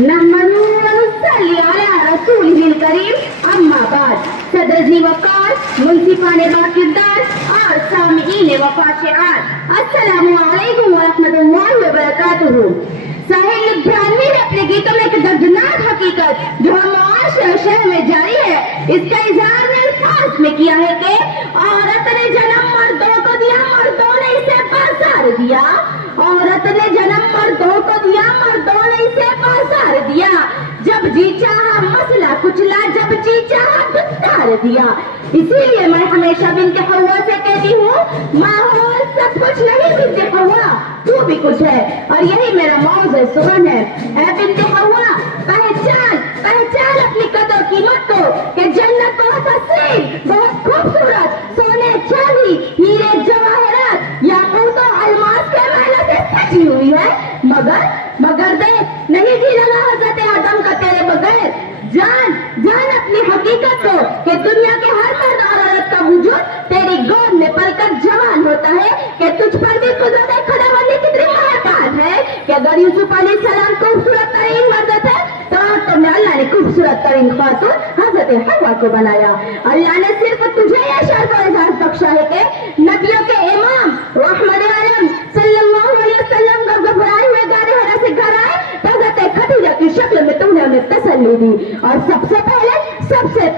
नहमदुहु व नुसल्ली अला रसूलिहिल करीम, अम्मा बाद। सदर जी वकार, मुंसिफाने बाकिरदार और सामीईन वफाशिआत, अस्सलामु अलैकुम व रहमतुल्लाहि व बरकातुहू। साहिल लुधियानवी ने अपने गीतों में एक दर्दनाक हकीकत जो हम मुआशरे और शहर में जारी है, इसका इजहार ने अल्फाज में किया है कि औरत ने जन्म मर्दों को दिया, मर्दों ने इसे बाजार दिया। औरत ने जन्म मर्दों को दिया, मर्दों ने इसे बाजार दिया। जब जी चाहा मसला कुचला, जब जी चाहा दुत्तार दिया। इसीलिए मैं हमेशा बिन्ते हव्वा से कहती हूँ, माहौल सब कुछ नहीं बिन्ते हव्वा, तू भी कुछ है। और यही मेरा मौज़े सुगन है। ऐ बिन्ते हव्वा, पहचान पहचान अपनी कदर कीमत को कि जन्नत बहुत हसीन, बहुत खूबसूरत, सोने चांदी हीरे जवाहरात याकूत और अलमास के महलों से सजी हुई है। मगर देख, नहीं जी लगा हज़रत आदम का तेरे बगैर। जान अपनी हकीकत को कि दुनिया के हर मर्द और औरत का वजूद तेरी गोद में पलकर जवान होता है, कि तुझ पर भी कुदरत खुदावंदी कितनी मेहरबान है कि अगर यूसुफ अलैहिस्सलाम खूबसूरत तरीन मर्द थे तो अल्लाह ने खूबसूरत तरीन खातून हज़रत हव्वा को बनाया। अल्लाह ने सिर्फ तुझे यह शर्फ और एजाज बख्शा है कि नबियों के इमाम रहमत आलम सल्लल्लाहु अलैहि वसल्लम का घबराए हुए गाने हरा से घर आए तो हज़रत खदीजा की शक्ल में तुमने उन्हें तसल्ली दी और सबसे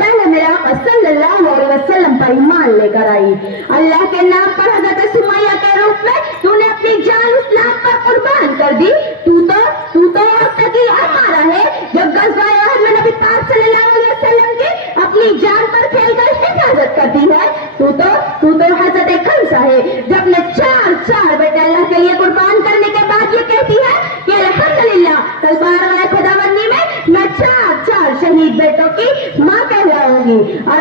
पहले मेरे आका सल्लल्लाहु अलैहि वसल्लम पर ईमान लेकर आई। अल्लाह के नाम पर हज़रत सुमैया के रूप में तूने अपनी जान इस्लाम पर कुर्बान कर दी। तू तो अब तक ही हमारा है जब गज़वाए अहद में नबी पाक सल्लल्लाहु अलैहि वसल्लम की अपनी जान पर खेलकर हिफाजत करती है। तू तो हज़रत खमसा है जब ने चार बेटे अल्लाह के लिए कुर्बान करने के बाद ये कहती है कि अल्हम्दुलिल्लाह कल बारगाह खुदावंदी में मैं चार शहीद बेटों की माँ कहलाऊंगी। और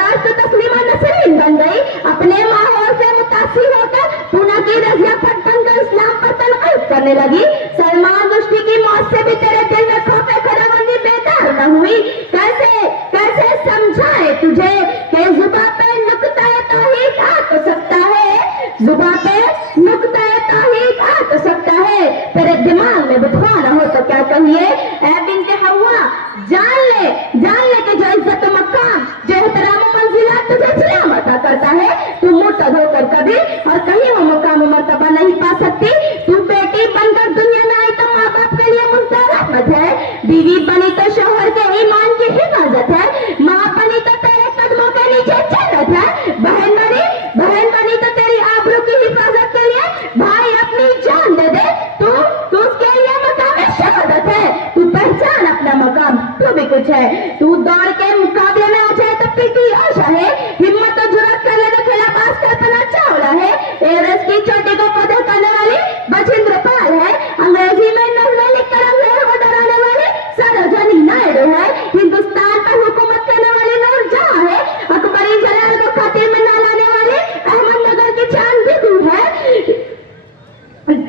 आज तो तस्लीमा नसरीन बन गई। अपने माहौल से मुतासिर होकर पुणे की रज़िया पटन का इस्लाम पर तनकीद करने लगी। सलमान रुश्दी की मौत से भी तेरे दिल में खौफ खुदावंदी बेदार न हुई। कैसे समझाए तुझे कि जुबां पे नुक्ता तौहीद आ तो सकता है, जुबां पे नुक्ता तौहीद आ तो सकता है, तेरे दिमाग में बिठवा न हो तो क्या कहिए। ऐ बिन्ते हव्वा, जान ले कि जो इज्जत मकाम, जो एहतराम मंजिलात तुझे इस्लाम अता करता है, तू मुर्तद होकर कभी और कहीं वो मकाम मर्तबा नहीं पा सकती। तू बेटी बनकर दुनिया में आई तो माँ बाप के लिए मुस्ताह रहमत है, बीवी बनी तो शौहर के ईमान की हिफाजत है, माँ बनी तो तेरे कदमों के नीचे जन्नत है, बहन बनी तो तेरी आबरू की हिफाजत के लिए भाई अपनी जान दे दे। तू उसके लिए मकाम शहादत है। तू पहचान अपना मकाम, तू भी कुछ है। तू दौड़ के मुकाबले में आ जाए तो पीटी आशा है, हिम्मत और जुर्रत करने के खिलाफ कल्पना चावला है, एवरेस्ट की चोटी को फतह करने वाली बछेंद्र पाल है, अंग्रेजी में नज़्में लिखकर अंग्रेजों को डराने वाली सरोजिनी नायडू है, हिंदुस्तान पर हुकूमत करने वाली नूरजहां है, अकबरी जलाल को खातिर में ना लाने वाली अहमदनगर की चांद बिंदु है,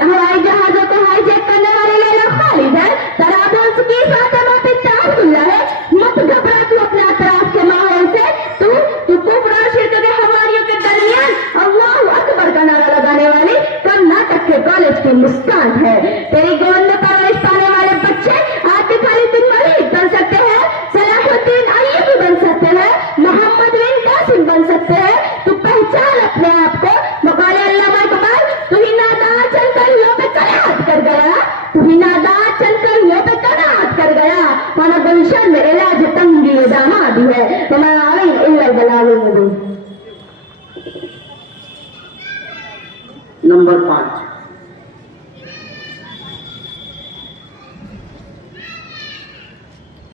हवाई जहाजों को हाईजैक करने वाले लैला खालिद है, तराबुल्स की फातिमा बिन्त अब्दुल्लाह है। मत घबरा तू अपने अतराफ के माहौल से। तू कुफ्र और शिर्क के हवारियों के दरमियान अल्लाहु अकबर का नारा लगाने वाली कर्नाटक के कॉलेज की मुस्कान है। तेरी गोद में परवरिश पाने वाले बच्चे आतिफ अली बिन वलीद बन सकते हैं, सलाहुद्दीन अय्यूबी बन सकते हैं, मोहम्मद बिन कासिम बन सकते हैं। तू पहचान अपने आप को। वक़ाले अल्लामा इकबाल, तू ही नादान चलकर यूं पे कनात कर गया, माना गुलशन में इलाज तंगी दामादी है, तो मैं आमीन इल्लल बलागुल मुबीन। नंबर 5